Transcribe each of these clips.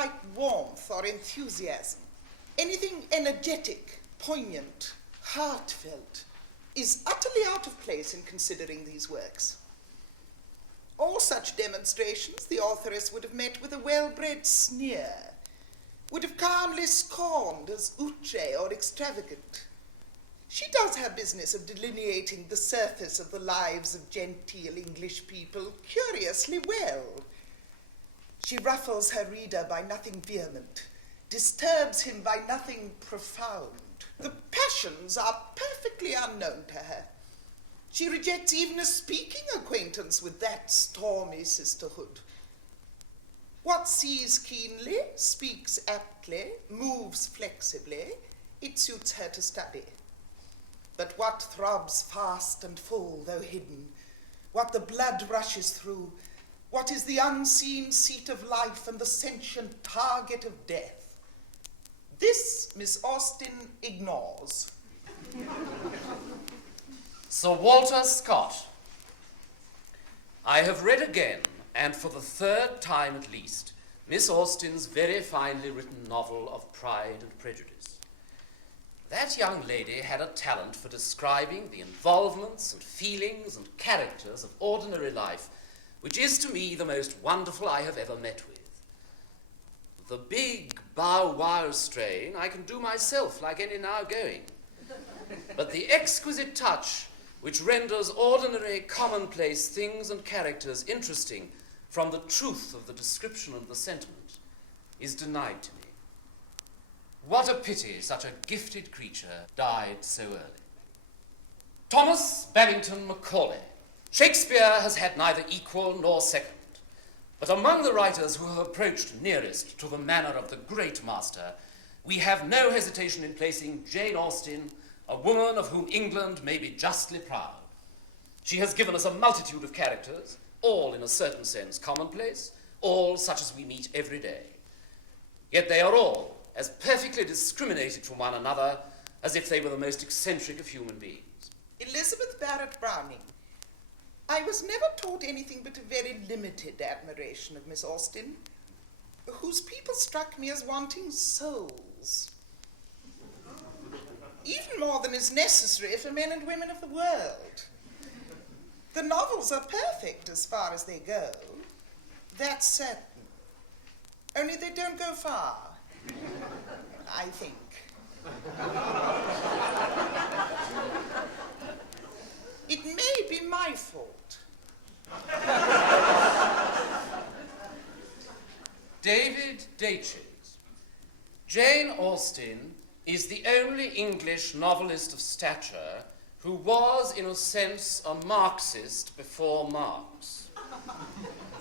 like warmth or enthusiasm, anything energetic, poignant, heartfelt, is utterly out of place in considering these works. All such demonstrations the authoress would have met with a well-bred sneer, would have calmly scorned as outre or extravagant. She does her business of delineating the surface of the lives of genteel English people curiously well. She ruffles her reader by nothing vehement, disturbs him by nothing profound. The passions are perfectly unknown to her. She rejects even a speaking acquaintance with that stormy sisterhood. What sees keenly, speaks aptly, moves flexibly, it suits her to study. But what throbs fast and full, though hidden, what the blood rushes through, what is the unseen seat of life and the sentient target of death, this Miss Austen ignores. Sir Walter Scott. I have read again, and for the third time at least, Miss Austen's very finely written novel of Pride and Prejudice. That young lady had a talent for describing the involvements and feelings and characters of ordinary life, which is to me the most wonderful I have ever met with. The big bow-wow strain I can do myself like any now going. But the exquisite touch which renders ordinary, commonplace things and characters interesting from the truth of the description and the sentiment is denied to me. What a pity such a gifted creature died so early. Thomas Babington Macaulay. Shakespeare has had neither equal nor second, but among the writers who have approached nearest to the manner of the great master, we have no hesitation in placing Jane Austen, a woman of whom England may be justly proud. She has given us a multitude of characters, all in a certain sense commonplace, all such as we meet every day. Yet they are all as perfectly discriminated from one another as if they were the most eccentric of human beings. Elizabeth Barrett Browning. I was never taught anything but a very limited admiration of Miss Austen, whose people struck me as wanting souls. Even more than is necessary for men and women of the world. The novels are perfect as far as they go. That's certain. Only they don't go far, I think. It may be my fault. David Daiches. Jane Austen is the only English novelist of stature who was, in a sense, a Marxist before Marx.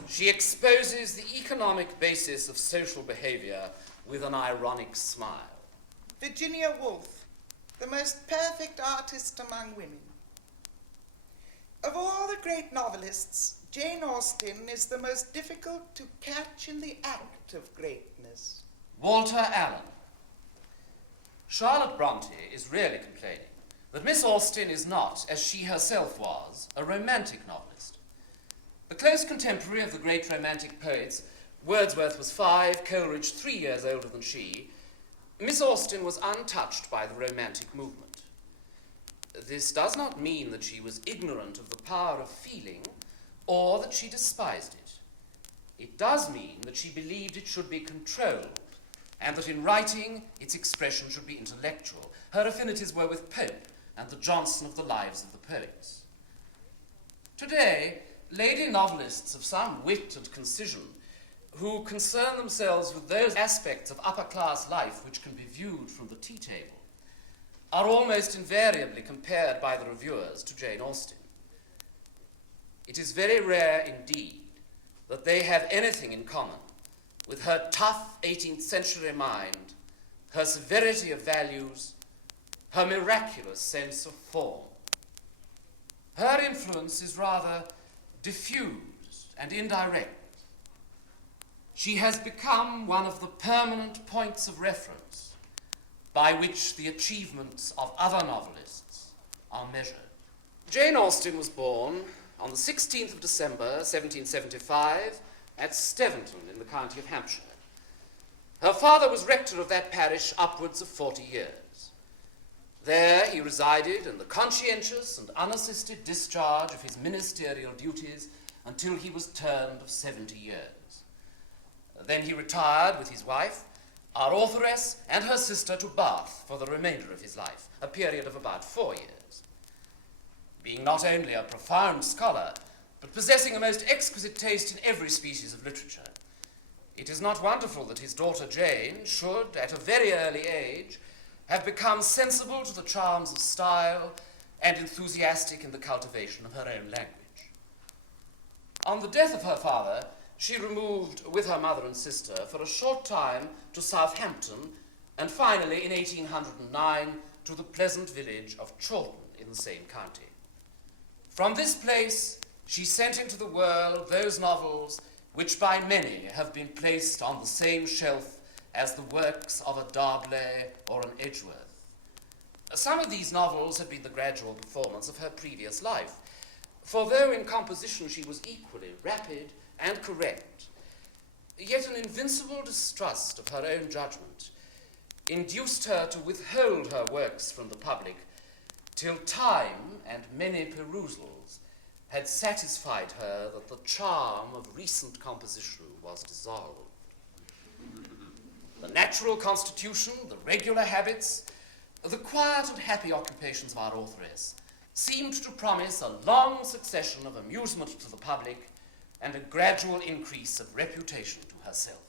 She exposes the economic basis of social behavior with an ironic smile. Virginia Woolf, the most perfect artist among women. Of all the great novelists, Jane Austen is the most difficult to catch in the act of greatness. Walter Allen. Charlotte Brontë is really complaining that Miss Austen is not, as she herself was, a romantic novelist. The close contemporary of the great romantic poets, Wordsworth was 5, Coleridge 3 years older than she, Miss Austen was untouched by the romantic movement. This does not mean that she was ignorant of the power of feeling or that she despised it. It does mean that she believed it should be controlled and that in writing its expression should be intellectual. Her affinities were with Pope and the Johnson of the lives of the poets. Today, lady novelists of some wit and concision who concern themselves with those aspects of upper-class life which can be viewed from the tea table are almost invariably compared by the reviewers to Jane Austen. It is very rare indeed that they have anything in common with her tough 18th century mind, her severity of values, her miraculous sense of form. Her influence is rather diffused and indirect. She has become one of the permanent points of reference by which the achievements of other novelists are measured. Jane Austen was born on the 16th of December, 1775, at Steventon in the county of Hampshire. Her father was rector of that parish upwards of 40 years. There he resided in the conscientious and unassisted discharge of his ministerial duties until he was turned of 70 years. Then he retired with his wife, our authoress, and her sister to Bath for the remainder of his life, a period of about 4 years. Being not only a profound scholar, but possessing a most exquisite taste in every species of literature, it is not wonderful that his daughter Jane should, at a very early age, have become sensible to the charms of style and enthusiastic in the cultivation of her own language. On the death of her father, she removed with her mother and sister for a short time to Southampton, and finally in 1809 to the pleasant village of Chawton in the same county. From this place, she sent into the world those novels which by many have been placed on the same shelf as the works of a D'Arblay or an Edgeworth. Some of these novels had been the gradual performance of her previous life, for though in composition she was equally rapid and correct, yet an invincible distrust of her own judgment induced her to withhold her works from the public till time and many perusals had satisfied her that the charm of recent composition was dissolved. The natural constitution, the regular habits, the quiet and happy occupations of our authoress seemed to promise a long succession of amusement to the public and a gradual increase of reputation to herself.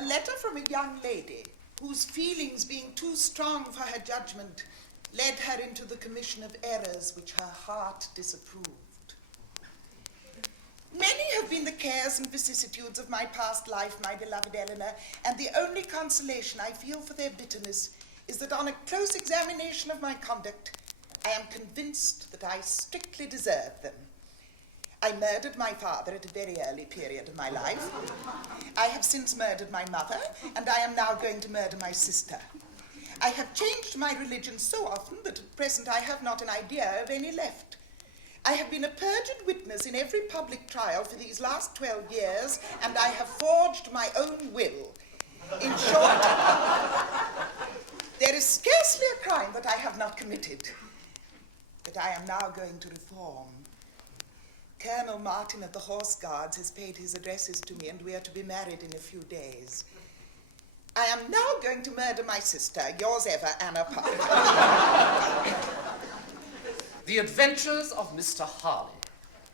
A letter from a young lady whose feelings being too strong for her judgment led her into the commission of errors which her heart disapproved. Many have been the cares and vicissitudes of my past life, my beloved Eleanor, and the only consolation I feel for their bitterness is that on a close examination of my conduct, I am convinced that I strictly deserved them. I murdered my father at a very early period of my life. I have since murdered my mother, and I am now going to murder my sister. I have changed my religion so often that at present I have not an idea of any left. I have been a perjured witness in every public trial for these last 12 years, and I have forged my own will. In short, there is scarcely a crime that I have not committed. But I am now going to reform. Colonel Martin of the Horse Guards has paid his addresses to me, and we are to be married in a few days. I am now going to murder my sister, yours ever, Anna Park. The Adventures of Mr. Harley,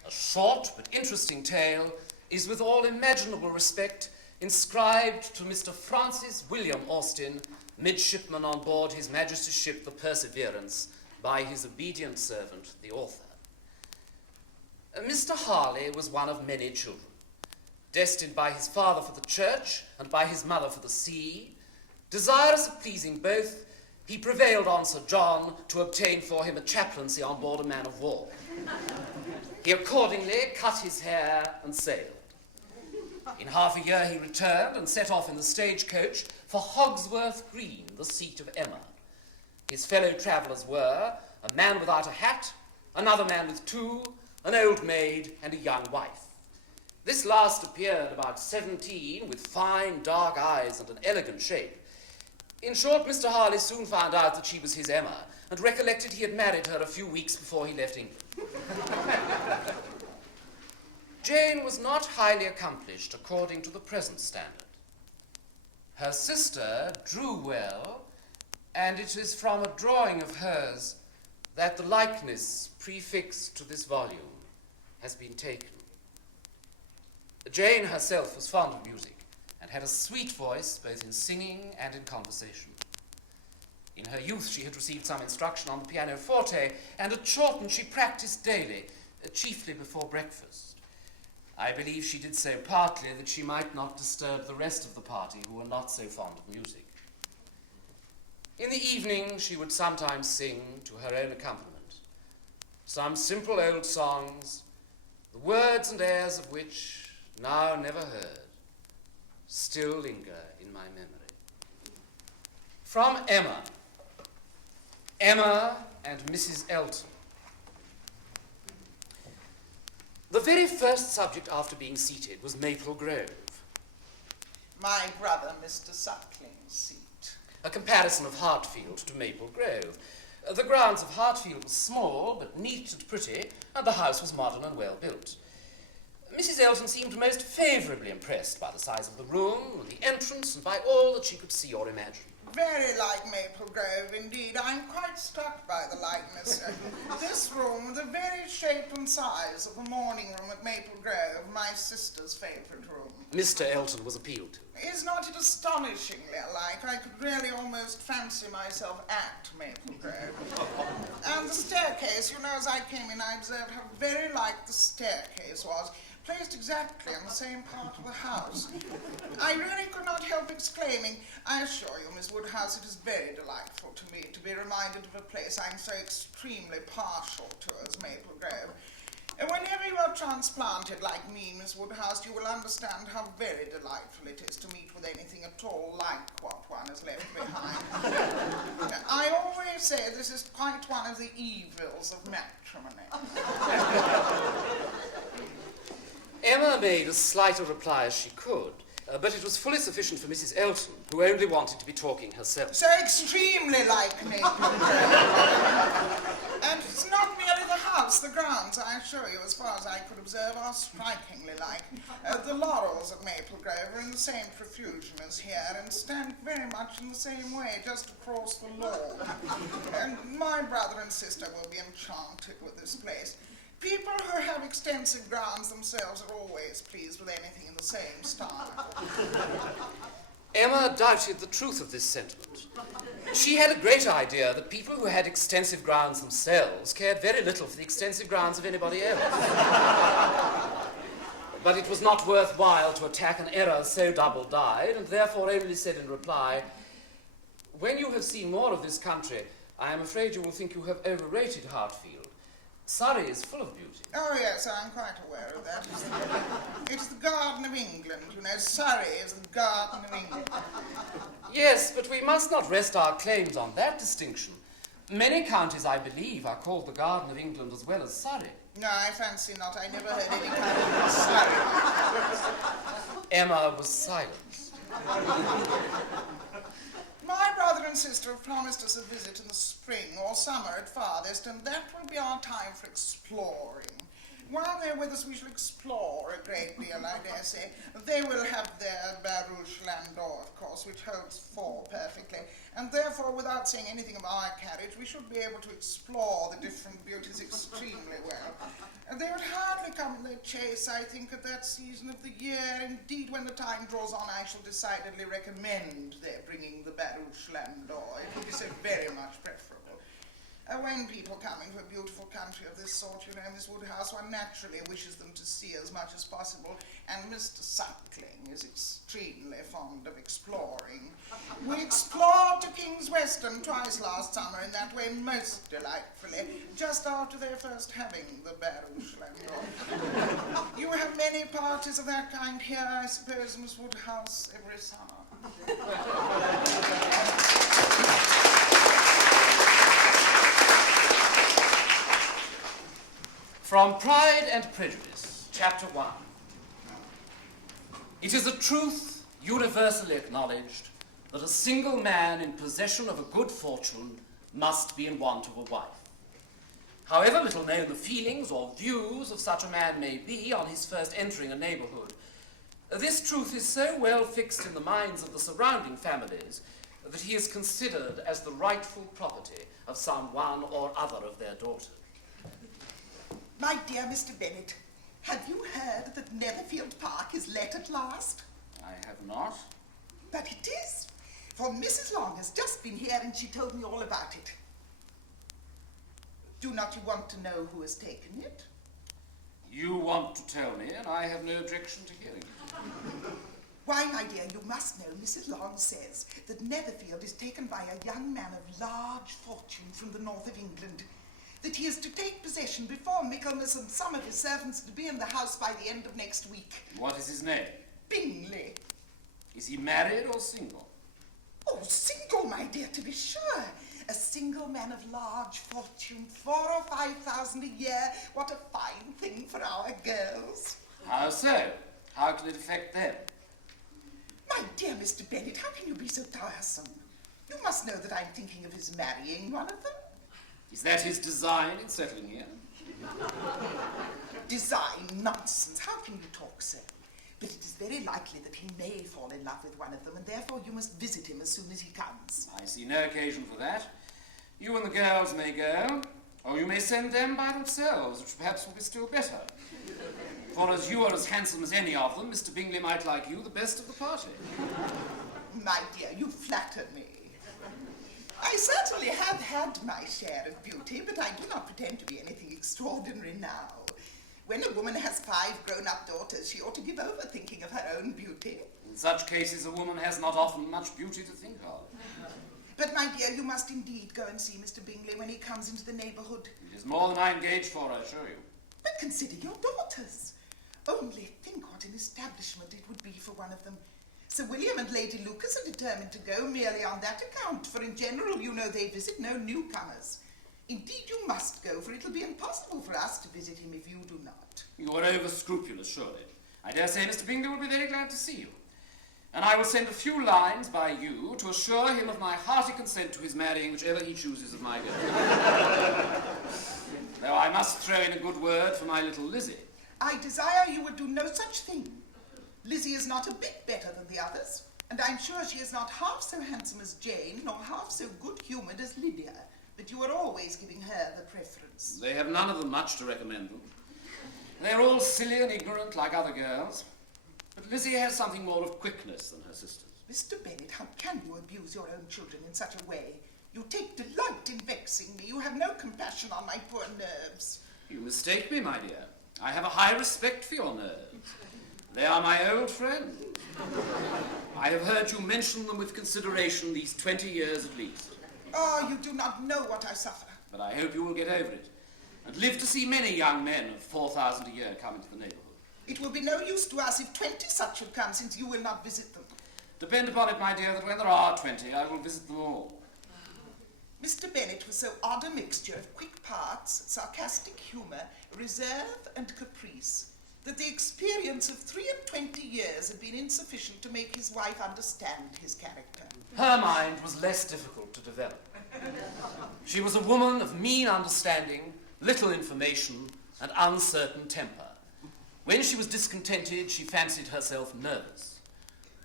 a short but interesting tale, is with all imaginable respect inscribed to Mr. Francis William Austen, midshipman on board His Majesty's ship the Perseverance, by his obedient servant, the author. Mr. Harley was one of many children, destined by his father for the church and by his mother for the sea. Desirous of pleasing both, he prevailed on Sir John to obtain for him a chaplaincy on board a man of war. He accordingly cut his hair and sailed. In half a year he returned and set off in the stagecoach for Hogsworth Green, the seat of Emma. His fellow travellers were a man without a hat, another man with two, an old maid, and a young wife. This last appeared about 17, with fine dark eyes and an elegant shape. In short, Mr. Harley soon found out that she was his Emma, and recollected he had married her a few weeks before he left England. Jane was not highly accomplished according to the present standard. Her sister drew well, and it is from a drawing of hers that the likeness prefixed to this volume has been taken. Jane herself was fond of music and had a sweet voice both in singing and in conversation. In her youth she had received some instruction on the pianoforte, and at Chawton she practiced daily, chiefly before breakfast. I believe she did so partly that she might not disturb the rest of the party who were not so fond of music. In the evening she would sometimes sing to her own accompaniment some simple old songs, the words and airs of which, now never heard, still linger in my memory. From Emma, Emma and Mrs. Elton. The very first subject after being seated was Maple Grove. My brother, Mr. Suckling's seat. A comparison of Hartfield to Maple Grove. The grounds of Hartfield were small, but neat and pretty, and the house was modern and well built. Mrs. Elton seemed most favourably impressed by the size of the room, and the entrance, and by all that she could see or imagine. Very like Maple Grove, indeed. I'm quite struck by the likeness. This room, the very shape and size of the morning room at Maple Grove, my sister's favourite room. Mr. Elton was appealed to. Is not it astonishingly alike? I could really almost fancy myself at Maple Grove. And the staircase, you know, as I came in, I observed how very like the staircase was, placed exactly in the same part of the house. I really could not help exclaiming, I assure you, Miss Woodhouse, it is very delightful to me to be reminded of a place I'm so extremely partial to as Maple Grove. And whenever you are transplanted like me, Miss Woodhouse, you will understand how very delightful it is to meet with anything at all like what one has left behind. I always say this is quite one of the evils of matrimony. Emma made as slight a reply as she could, but it was fully sufficient for Mrs. Elton, who only wanted to be talking herself. So extremely like Maple Grove. And it's not merely the house, the grounds, I assure you, as far as I could observe, are strikingly like. The laurels at Maple Grove are in the same profusion as here, and stand very much in the same way, just across the lawn. And my brother and sister will be enchanted with this place. People who have extensive grounds themselves are always pleased with anything in the same style. Emma doubted the truth of this sentiment. She had a great idea that people who had extensive grounds themselves cared very little for the extensive grounds of anybody else. But it was not worthwhile to attack an error so double-dyed, and therefore only said in reply, "When you have seen more of this country, I am afraid you will think you have overrated Hartfield. Surrey is full of beauty." Oh, yes, I'm quite aware of that. It's the Garden of England, you know. Surrey is the Garden of England. Yes, but we must not rest our claims on that distinction. Many counties, I believe, are called the Garden of England as well as Surrey. No, I fancy not. I never heard any kind of Surrey. Emma was silenced. My brother and sister have promised us a visit in the spring or summer at farthest, and that will be our time for exploring. While they're with us, we shall explore a great deal, I dare say. They will have their barouche landau, of course, which holds 4 perfectly, and therefore, without saying anything of our carriage, we should be able to explore the different beauties extremely well. And they would hardly come in their chase, I think, at that season of the year. Indeed, when the time draws on, I shall decidedly recommend their bringing the barouche landau. It would be so very much preferable. When people come into a beautiful country of this sort, you know, Miss Woodhouse, one naturally wishes them to see as much as possible, and Mr. Suckling is extremely fond of exploring. We explored to King's Weston twice last summer in that way most delightfully, just after their first having the barouche landau. You have many parties of that kind here, I suppose, Miss Woodhouse, every summer. From Pride and Prejudice, Chapter 1. It is a truth universally acknowledged that a single man in possession of a good fortune must be in want of a wife. However little known the feelings or views of such a man may be on his first entering a neighbourhood, this truth is so well fixed in the minds of the surrounding families that he is considered as the rightful property of some one or other of their daughters. My dear Mr. Bennet, have you heard that Netherfield Park is let at last? I have not. But it is, for Mrs. Long has just been here and she told me all about it. Do not you want to know who has taken it? You want to tell me, and I have no objection to hearing it. Why, my dear, you must know Mrs. Long says that Netherfield is taken by a young man of large fortune from the north of England, that he is to take possession before Michaelmas, and some of his servants to be in the house by the end of next week. What is his name? Bingley. Is he married or single? Oh, single, my dear, to be sure. A single man of large fortune, 4,000 or 5,000 a year. What a fine thing for our girls. How so? How can it affect them? My dear Mr. Bennet, how can you be so tiresome? You must know that I'm thinking of his marrying one of them. Is that his design in settling here? Design? Nonsense. How can you talk so? But it is very likely that he may fall in love with one of them, and therefore you must visit him as soon as he comes. I see no occasion for that. You and the girls may go, or you may send them by themselves, which perhaps will be still better. For as you are as handsome as any of them, Mr. Bingley might like you the best of the party. My dear, you flatter me. I certainly have had my share of beauty, but I do not pretend to be anything extraordinary now. When a woman has 5 grown-up daughters, she ought to give over thinking of her own beauty. In such cases, a woman has not often much beauty to think of. But, my dear, you must indeed go and see Mr. Bingley when he comes into the neighbourhood. It is more than I engaged for, I assure you. But consider your daughters. Only think what an establishment it would be for one of them. Sir William and Lady Lucas are determined to go merely on that account, for in general, you know, they visit no newcomers. Indeed, you must go, for it'll be impossible for us to visit him if you do not. You are over-scrupulous, surely. I dare say Mr. Bingley will be very glad to see you. And I will send a few lines by you to assure him of my hearty consent to his marrying whichever he chooses of my girl. Though I must throw in a good word for my little Lizzie. I desire you would do no such thing. Lizzie is not a bit better than the others, and I'm sure she is not half so handsome as Jane, nor half so good-humoured as Lydia, but you are always giving her the preference. They have none of them much to recommend them. They're all silly and ignorant like other girls, but Lizzie has something more of quickness than her sisters. Mr. Bennet, how can you abuse your own children in such a way? You take delight in vexing me. You have no compassion on my poor nerves. You mistake me, my dear. I have a high respect for your nerves. They are my old friends. I have heard you mention them with consideration these 20 years at least. Oh, you do not know what I suffer. But I hope you will get over it, and live to see many young men of 4,000 a year come into the neighbourhood. It will be no use to us if 20 such should come, since you will not visit them. Depend upon it, my dear, that when there are 20, I will visit them all. Mr. Bennet was so odd a mixture of quick parts, sarcastic humour, reserve and caprice, that the experience of 23 years had been insufficient to make his wife understand his character. Her mind was less difficult to develop. She was a woman of mean understanding, little information, and uncertain temper. When she was discontented, she fancied herself nervous.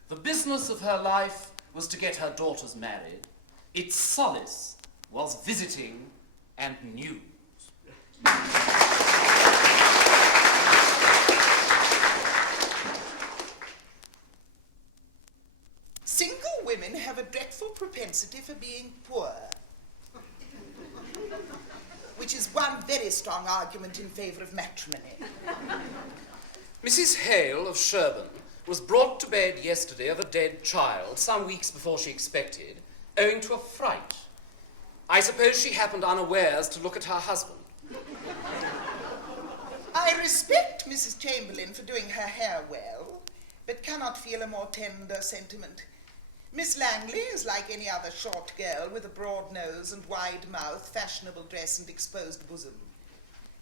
The business of her life was to get her daughters married. Its solace was visiting and news. Single women have a dreadful propensity for being poor, which is one very strong argument in favour of matrimony. Mrs. Hale of Sherborne was brought to bed yesterday of a dead child, some weeks before she expected, owing to a fright. I suppose she happened unawares to look at her husband. I respect Mrs. Chamberlain for doing her hair well, but cannot feel a more tender sentiment. Miss Langley is like any other short girl with a broad nose and wide mouth, fashionable dress and exposed bosom.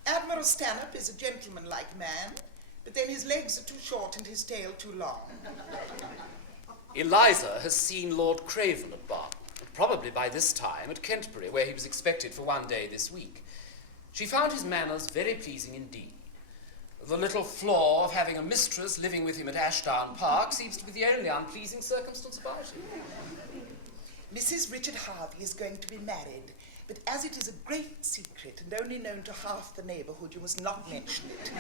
Admiral Stanhope is a gentlemanlike man, but then his legs are too short and his tail too long. Eliza has seen Lord Craven at Barton, probably by this time at Kentbury, where he was expected for one day this week. She found his manners very pleasing indeed. The little flaw of having a mistress living with him at Ashdown Park seems to be the only unpleasing circumstance about it. Mrs. Richard Harvey is going to be married, but as it is a great secret and only known to half the neighbourhood, you must not mention it.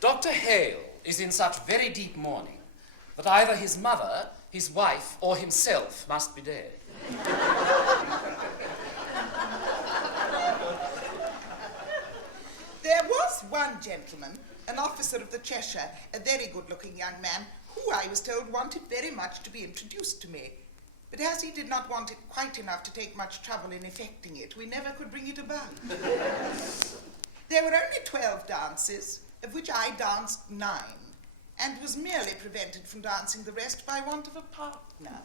Dr. Hale is in such very deep mourning that either his mother, his wife, or himself must be dead. There was one gentleman, an officer of the Cheshire, a very good-looking young man, who I was told wanted very much to be introduced to me. But as he did not want it quite enough to take much trouble in effecting it, we never could bring it about. There were only 12 dances, of which I danced 9, and was merely prevented from dancing the rest by want of a partner.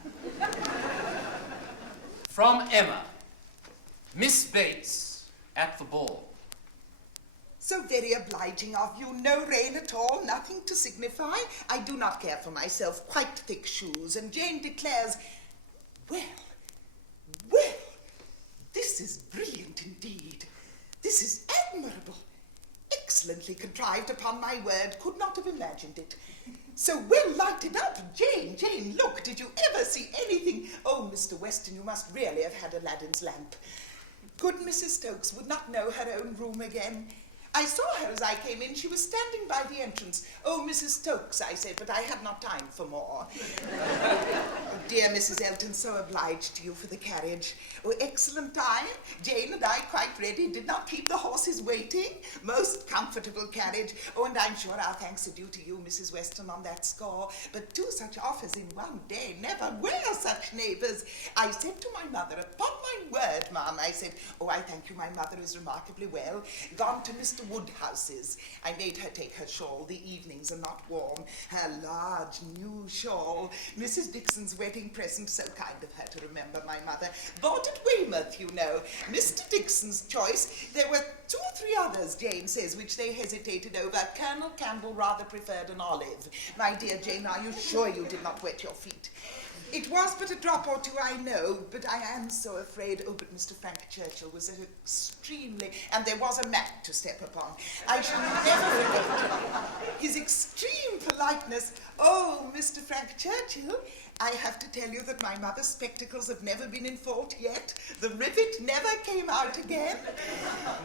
From Emma, Miss Bates at the ball. So very obliging of you. No rain at all, nothing to signify. I do not care for myself. Quite thick shoes. And Jane declares, well, this is brilliant indeed. This is admirable. Excellently contrived, upon my word. Could not have imagined it. So well lighted up. Jane, look, did you ever see anything? Oh, Mr. Weston, you must really have had Aladdin's lamp. Good Mrs. Stokes would not know her own room again. I saw her as I came in. She was standing by the entrance. Oh, Mrs. Stokes, I said, but I had not time for more. Oh, dear Mrs. Elton, so obliged to you for the carriage. Oh, excellent time. Jane and I quite ready. Did not keep the horses waiting. Most comfortable carriage. Oh, and I'm sure our thanks are due to you, Mrs. Weston, on that score. But 2 such offers in one day. Never were such neighbours. I said to my mother, upon my word, ma'am, I said, oh, I thank you, my mother is remarkably well. Gone to Mr. Woodhouse's. I made her take her shawl. The evenings are not warm. Her large new shawl. Mrs. Dixon's wedding present. So kind of her to remember my mother. Bought at Weymouth, you know. Mr. Dixon's choice. There were 2 or 3 others, Jane says, which they hesitated over. Colonel Campbell rather preferred an olive. My dear Jane, are you sure you did not wet your feet? It was but a drop or 2, I know, but I am so afraid. Oh, but Mr. Frank Churchill was extremely... And there was a mat to step upon. I shall never forget his extreme politeness. Oh, Mr. Frank Churchill, I have to tell you that my mother's spectacles have never been in fault yet. The rivet never came out again.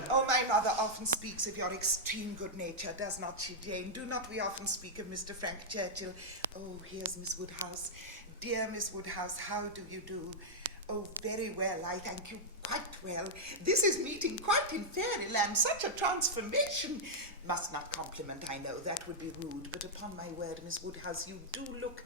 Oh, my mother often speaks of your extreme good nature, does not she, Jane? Do not we often speak of Mr. Frank Churchill? Oh, here's Miss Woodhouse. Dear Miss Woodhouse, how do you do? Oh, very well, I thank you, quite well. This is meeting quite in fairyland, such a transformation. Must not compliment, I know, that would be rude, but upon my word, Miss Woodhouse, you do look...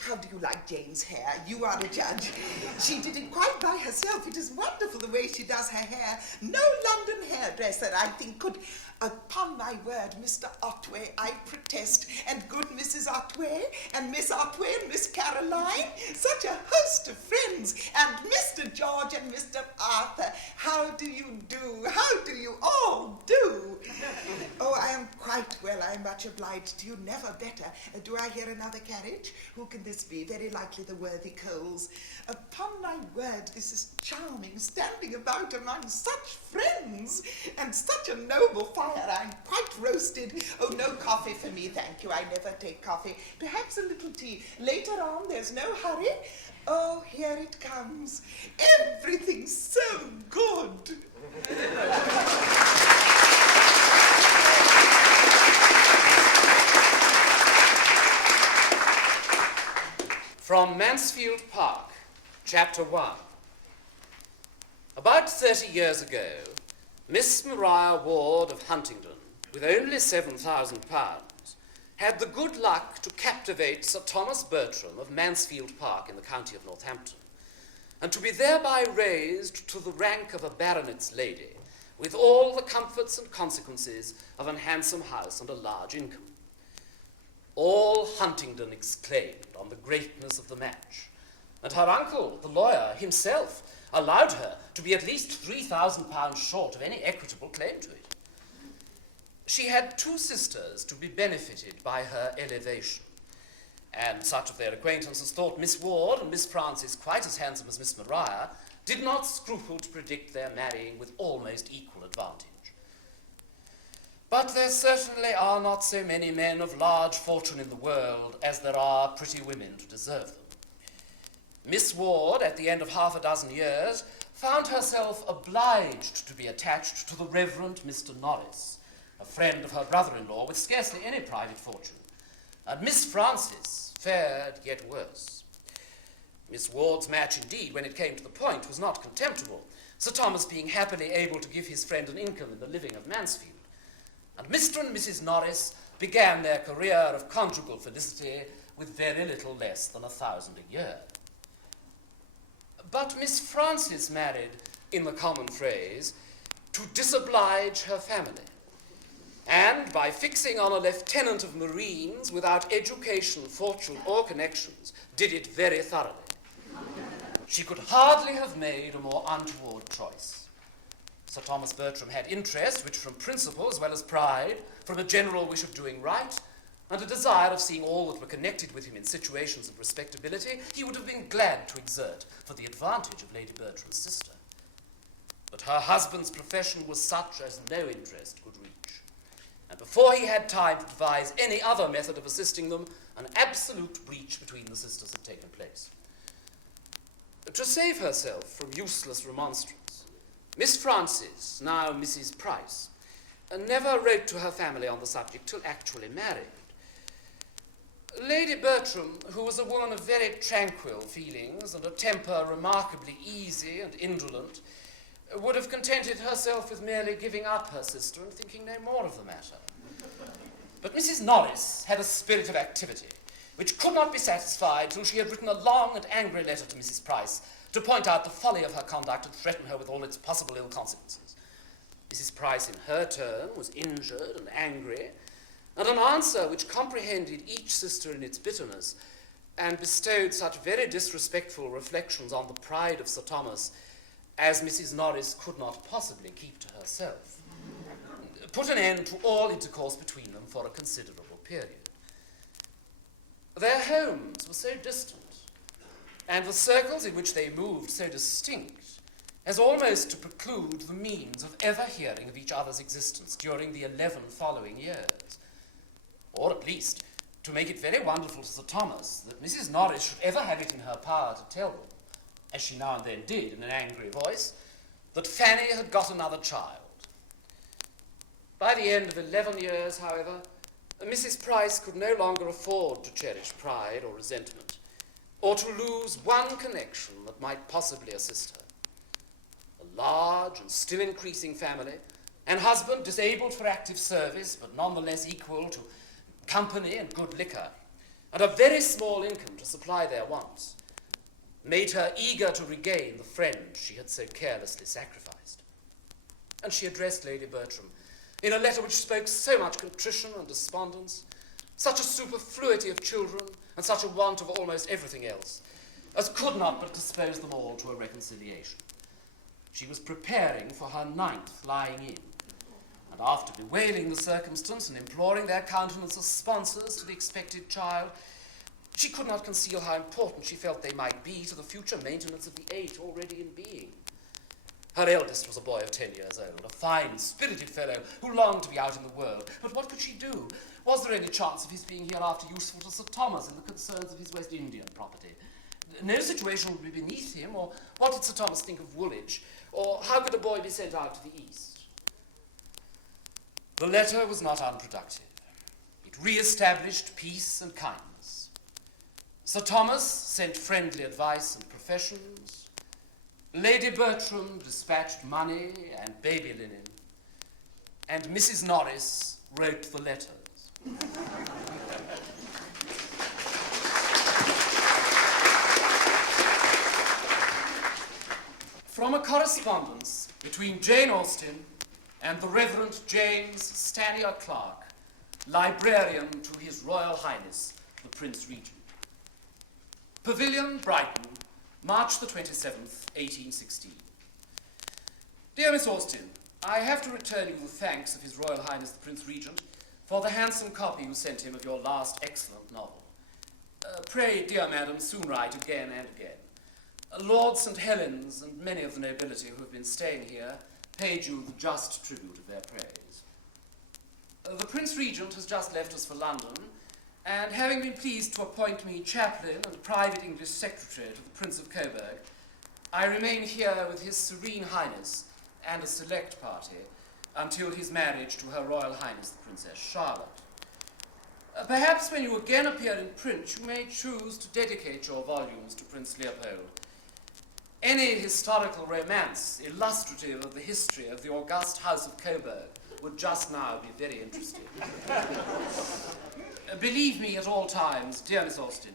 How do you like Jane's hair? You are a judge. She did it quite by herself. It is wonderful the way she does her hair. No London hairdresser, I think, could... Upon my word, Mr. Otway, I protest, and good Mrs. Otway, and Miss Otway, and Miss Caroline, such a host of friends, and Mr. George and Mr. Arthur, how do you do? How do you all do? Oh, I am quite well, I am much obliged to you, never better. Do I hear another carriage? Who can this be? Very likely the worthy Coles. Upon my word, this is charming, standing about among such friends, and such a noble fire. I'm quite roasted. Oh, no coffee for me, thank you. I never take coffee. Perhaps a little tea. Later on, there's no hurry. Oh, here it comes. Everything's so good. From Mansfield Park, Chapter 1. About 30 years ago, Miss Maria Ward of Huntingdon, with only £7,000, had the good luck to captivate Sir Thomas Bertram of Mansfield Park in the county of Northampton, and to be thereby raised to the rank of a baronet's lady, with all the comforts and consequences of an handsome house and a large income. All Huntingdon exclaimed on the greatness of the match, and her uncle, the lawyer himself, allowed her to be at least £3,000 short of any equitable claim to it. She had 2 sisters to be benefited by her elevation, and such of their acquaintance as thought Miss Ward and Miss Frances quite as handsome as Miss Maria did not scruple to predict their marrying with almost equal advantage. But there certainly are not so many men of large fortune in the world as there are pretty women to deserve them. Miss Ward, at the end of half a dozen years, found herself obliged to be attached to the Reverend Mr. Norris, a friend of her brother-in-law with scarcely any private fortune, and Miss Frances fared yet worse. Miss Ward's match, indeed, when it came to the point, was not contemptible, Sir Thomas being happily able to give his friend an income in the living of Mansfield, and Mr. and Mrs. Norris began their career of conjugal felicity with very little less than £1,000 a year. But Miss Frances married, in the common phrase, to disoblige her family, and by fixing on a lieutenant of Marines without education, fortune, or connections, did it very thoroughly. She could hardly have made a more untoward choice. Sir Thomas Bertram had interest, which from principle as well as pride, from a general wish of doing right, and a desire of seeing all that were connected with him in situations of respectability, he would have been glad to exert for the advantage of Lady Bertram's sister. But her husband's profession was such as no interest could reach, and before he had time to devise any other method of assisting them, an absolute breach between the sisters had taken place. To save herself from useless remonstrance, Miss Frances, now Mrs. Price, never wrote to her family on the subject till actually married. Lady Bertram, who was a woman of very tranquil feelings and a temper remarkably easy and indolent, would have contented herself with merely giving up her sister and thinking no more of the matter. But Mrs. Norris had a spirit of activity, which could not be satisfied till she had written a long and angry letter to Mrs. Price to point out the folly of her conduct and threaten her with all its possible ill consequences. Mrs. Price, in her turn, was injured and angry, and an answer which comprehended each sister in its bitterness and bestowed such very disrespectful reflections on the pride of Sir Thomas as Mrs. Norris could not possibly keep to herself, put an end to all intercourse between them for a considerable period. Their homes were so distant, and the circles in which they moved so distinct, as almost to preclude the means of ever hearing of each other's existence during the 11 following years, or at least to make it very wonderful to Sir Thomas that Mrs. Norris should ever have it in her power to tell them, as she now and then did in an angry voice, that Fanny had got another child. By the end of 11 years, however, Mrs. Price could no longer afford to cherish pride or resentment, or to lose one connection that might possibly assist her. A large and still increasing family, and husband disabled for active service, but nonetheless equal to company and good liquor, and a very small income to supply their wants, made her eager to regain the friend she had so carelessly sacrificed. And she addressed Lady Bertram in a letter which spoke so much contrition and despondence, such a superfluity of children, and such a want of almost everything else, as could not but dispose them all to a reconciliation. She was preparing for her 9th lying in, and after bewailing the circumstance and imploring their countenance as sponsors to the expected child, she could not conceal how important she felt they might be to the future maintenance of the 8 already in being. Her eldest was a boy of 10 years old, a fine, spirited fellow who longed to be out in the world. But what could she do? Was there any chance of his being hereafter useful to Sir Thomas in the concerns of his West Indian property? No situation would be beneath him, or what did Sir Thomas think of Woolwich, or how could a boy be sent out to the East? The letter was not unproductive. It re-established peace and kindness. Sir Thomas sent friendly advice and professions. Lady Bertram dispatched money and baby linen, and Mrs. Norris wrote the letters. From a correspondence between Jane Austen and the Reverend James Stanier Clarke, librarian to His Royal Highness, the Prince Regent. Pavilion, Brighton, March the 27th, 1816. Dear Miss Austen, I have to return you the thanks of His Royal Highness the Prince Regent for the handsome copy you sent him of your last excellent novel. Pray, dear madam, soon write again and again. Lord St. Helens and many of the nobility who have been staying here paid you the just tribute of their praise. The Prince Regent has just left us for London, and having been pleased to appoint me chaplain and private English secretary to the Prince of Coburg, I remain here with His Serene Highness and a select party until his marriage to Her Royal Highness the Princess Charlotte. Perhaps when you again appear in print, you may choose to dedicate your volumes to Prince Leopold. Any historical romance illustrative of the history of the august House of Coburg would just now be very interesting. Believe me at all times, dear Miss Austen,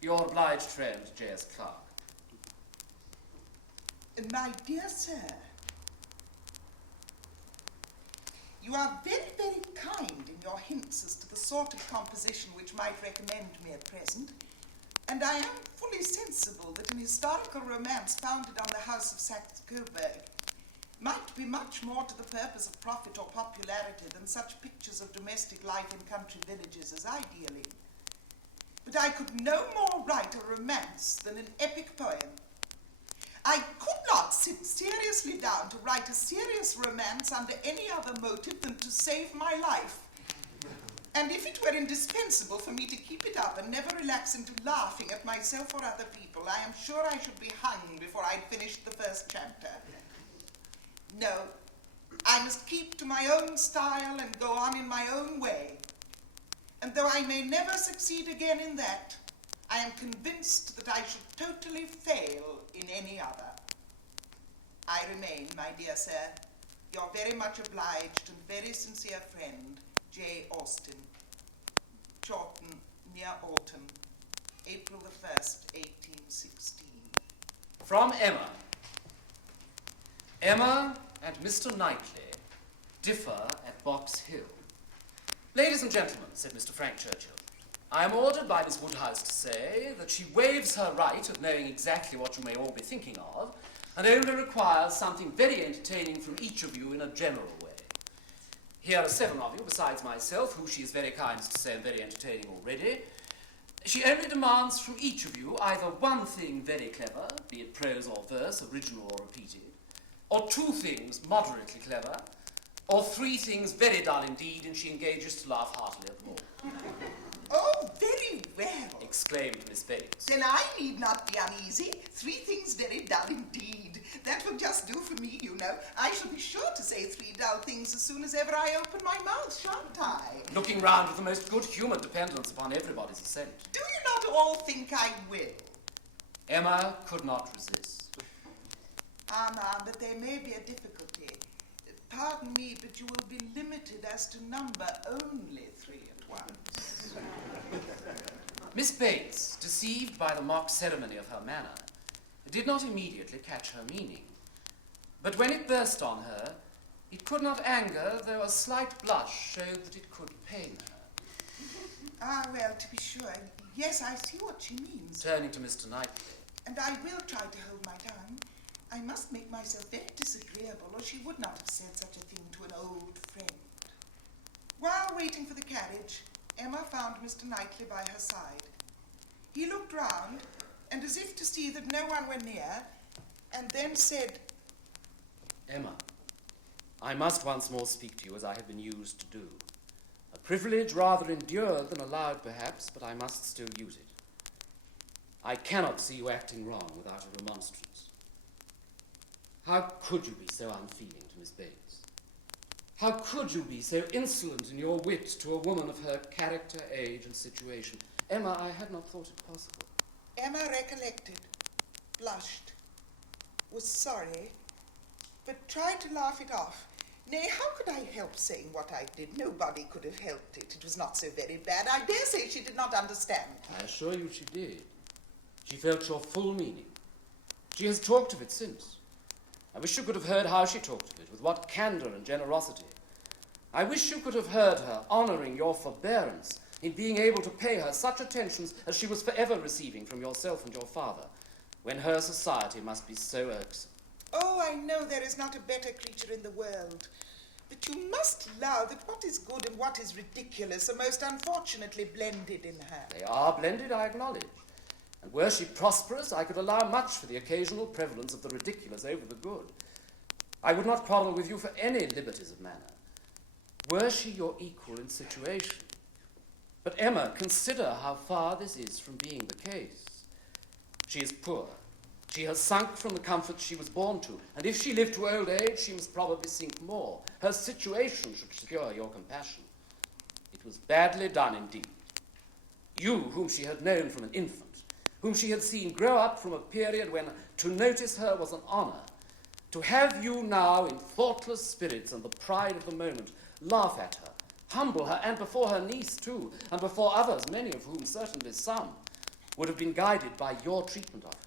your obliged friend, J.S. Clarke. My dear sir, you are very, very kind in your hints as to the sort of composition which might recommend me at present, and I am fully sensible that an historical romance founded on the House of Saxe-Coburg might be much more to the purpose of profit or popularity than such pictures of domestic life in country villages as I deal in. But I could no more write a romance than an epic poem. I could not sit seriously down to write a serious romance under any other motive than to save my life. And if it were indispensable for me to keep it up and never relax into laughing at myself or other people, I am sure I should be hung before I'd finished the first chapter. No, I must keep to my own style and go on in my own way. And though I may never succeed again in that, I am convinced that I should totally fail in any other. I remain, my dear sir, your very much obliged and very sincere friend, Jane Austen. Chawton, near Alton, April the 1st, 1816. From Emma. Emma and Mr. Knightley differ at Box Hill. Ladies and gentlemen, said Mr. Frank Churchill, I am ordered by Miss Woodhouse to say that she waives her right of knowing exactly what you may all be thinking of, and only requires something very entertaining from each of you in a general way. Here are 7 of you, besides myself, who she is very kind to say am very entertaining already. She only demands from each of you either one thing very clever, be it prose or verse, original or repeated, or 2 things moderately clever, or 3 things very dull indeed, and she engages to laugh heartily at them all. Oh, very well, Exclaimed Miss Bates. Then I need not be uneasy. 3 things very dull indeed. That will just do for me, you know. I shall be sure to say 3 dull things as soon as ever I open my mouth, shan't I? Looking round with the most good-humoured dependence upon everybody's assent. Do you not all think I will? Emma could not resist. Ah, ma'am, but there may be a difficulty. Pardon me, but you will be limited as to number only 3 at once. Miss Bates, deceived by the mock ceremony of her manner, did not immediately catch her meaning. But when it burst on her, it could not anger, though a slight blush showed that it could pain her. Ah, well, to be sure. Yes, I see what she means. Turning to Mr. Knightley. And I will try to hold my tongue. I must make myself very disagreeable, or she would not have said such a thing to an old friend. While waiting for the carriage, Emma found Mr. Knightley by her side. He looked round, and as if to see that no one were near, and then said, Emma, I must once more speak to you as I have been used to do. A privilege rather endured than allowed, perhaps, but I must still use it. I cannot see you acting wrong without a remonstrance. How could you be so unfeeling to Miss Bates? How could you be so insolent in your wit to a woman of her character, age, and situation? Emma, I had not thought it possible. Emma recollected, blushed, was sorry, but tried to laugh it off. Nay, how could I help saying what I did? Nobody could have helped it. It was not so very bad. I dare say she did not understand. I assure you she did. She felt your full meaning. She has talked of it since. I wish you could have heard how she talked of it, with what candour and generosity. I wish you could have heard her honouring your forbearance in being able to pay her such attentions as she was forever receiving from yourself and your father, when her society must be so irksome. Oh, I know there is not a better creature in the world. But you must allow that what is good and what is ridiculous are most unfortunately blended in her. They are blended, I acknowledge. And were she prosperous, I could allow much for the occasional prevalence of the ridiculous over the good. I would not quarrel with you for any liberties of manner. Were she your equal in situation? But Emma, consider how far this is from being the case. She is poor. She has sunk from the comforts she was born to, and if she lived to old age, she must probably sink more. Her situation should secure your compassion. It was badly done indeed. You, whom she had known from an infant, whom she had seen grow up from a period when to notice her was an honour, to have you now in thoughtless spirits and the pride of the moment laugh at her, humble her, and before her niece too, and before others, many of whom, certainly some, would have been guided by your treatment of her.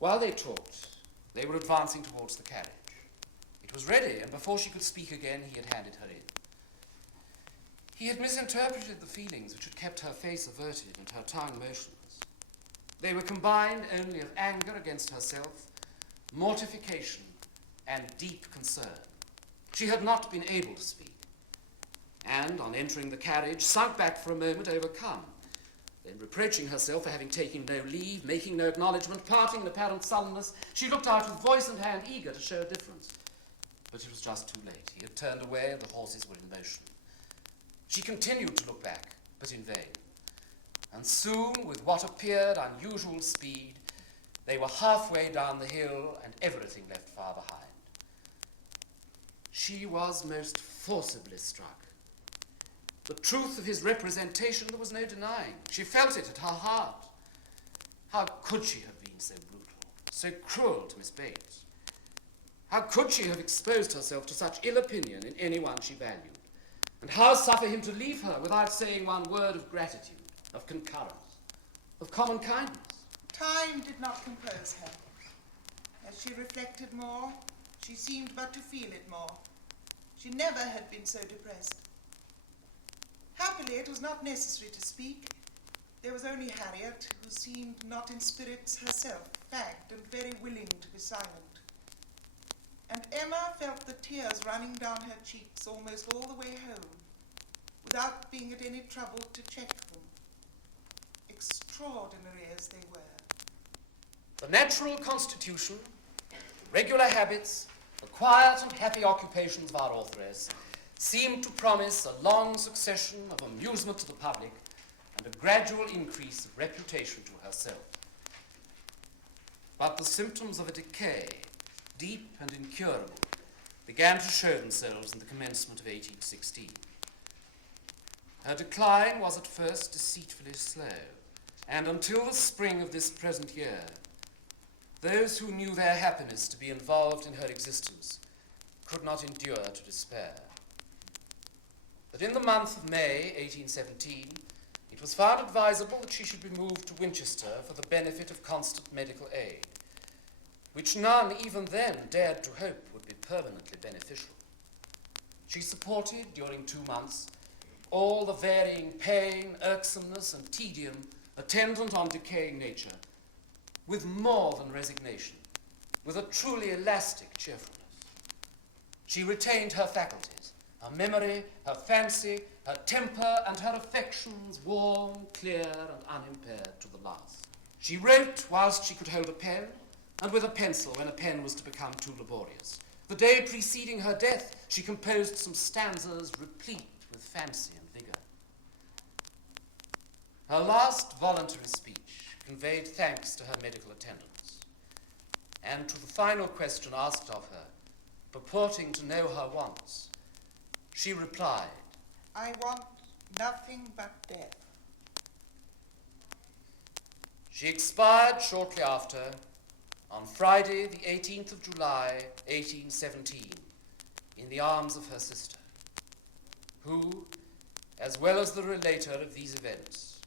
While they talked, they were advancing towards the carriage. It was ready, and before she could speak again, he had handed her in. He had misinterpreted the feelings which had kept her face averted and her tongue motionless. They were combined only of anger against herself, mortification, and deep concern. She had not been able to speak, and on entering the carriage, sunk back for a moment overcome. Then, reproaching herself for having taken no leave, making no acknowledgement, parting in apparent sullenness, she looked out with voice and hand, eager to show a difference. But it was just too late. He had turned away, and the horses were in motion. She continued to look back, but in vain. And soon, with what appeared unusual speed, they were halfway down the hill, and everything left far behind. She was most forcibly struck. The truth of his representation there was no denying. She felt it at her heart. How could she have been so brutal, so cruel to Miss Bates? How could she have exposed herself to such ill opinion in anyone she valued? And how suffer him to leave her without saying one word of gratitude, of concurrence, of common kindness? Time did not compose her. As she reflected more, she seemed but to feel it more. She never had been so depressed. Happily, it was not necessary to speak. There was only Harriet, who seemed not in spirits herself, fagged and very willing to be silent. And Emma felt the tears running down her cheeks almost all the way home, without being at any trouble to check them. Extraordinary as they were. The natural constitution, regular habits, the quiet and happy occupations of our authoress seemed to promise a long succession of amusement to the public and a gradual increase of reputation to herself. But the symptoms of a decay, deep and incurable, began to show themselves in the commencement of 1816. Her decline was at first deceitfully slow, and until the spring of this present year, those who knew their happiness to be involved in her existence could not endure to despair. But in the month of May, 1817, it was found advisable that she should be moved to Winchester for the benefit of constant medical aid, which none even then dared to hope would be permanently beneficial. She supported, during 2 months, all the varying pain, irksomeness, and tedium attendant on decaying nature, with more than resignation, with a truly elastic cheerfulness. She retained her faculties, her memory, her fancy, her temper, and her affections warm, clear, and unimpaired to the last. She wrote whilst she could hold a pen, and with a pencil when a pen was to become too laborious. The day preceding her death, she composed some stanzas replete with fancy and vigour. Her last voluntary speech conveyed thanks to her medical attendants, and to the final question asked of her, purporting to know her wants, she replied, I want nothing but death. She expired shortly after, on Friday, the 18th of July, 1817, in the arms of her sister, who, as well as the relator of these events,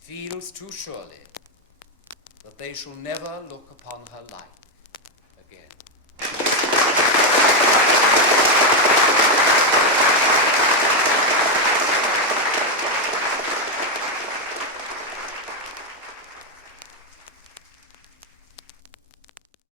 feels too surely that they shall never look upon her like.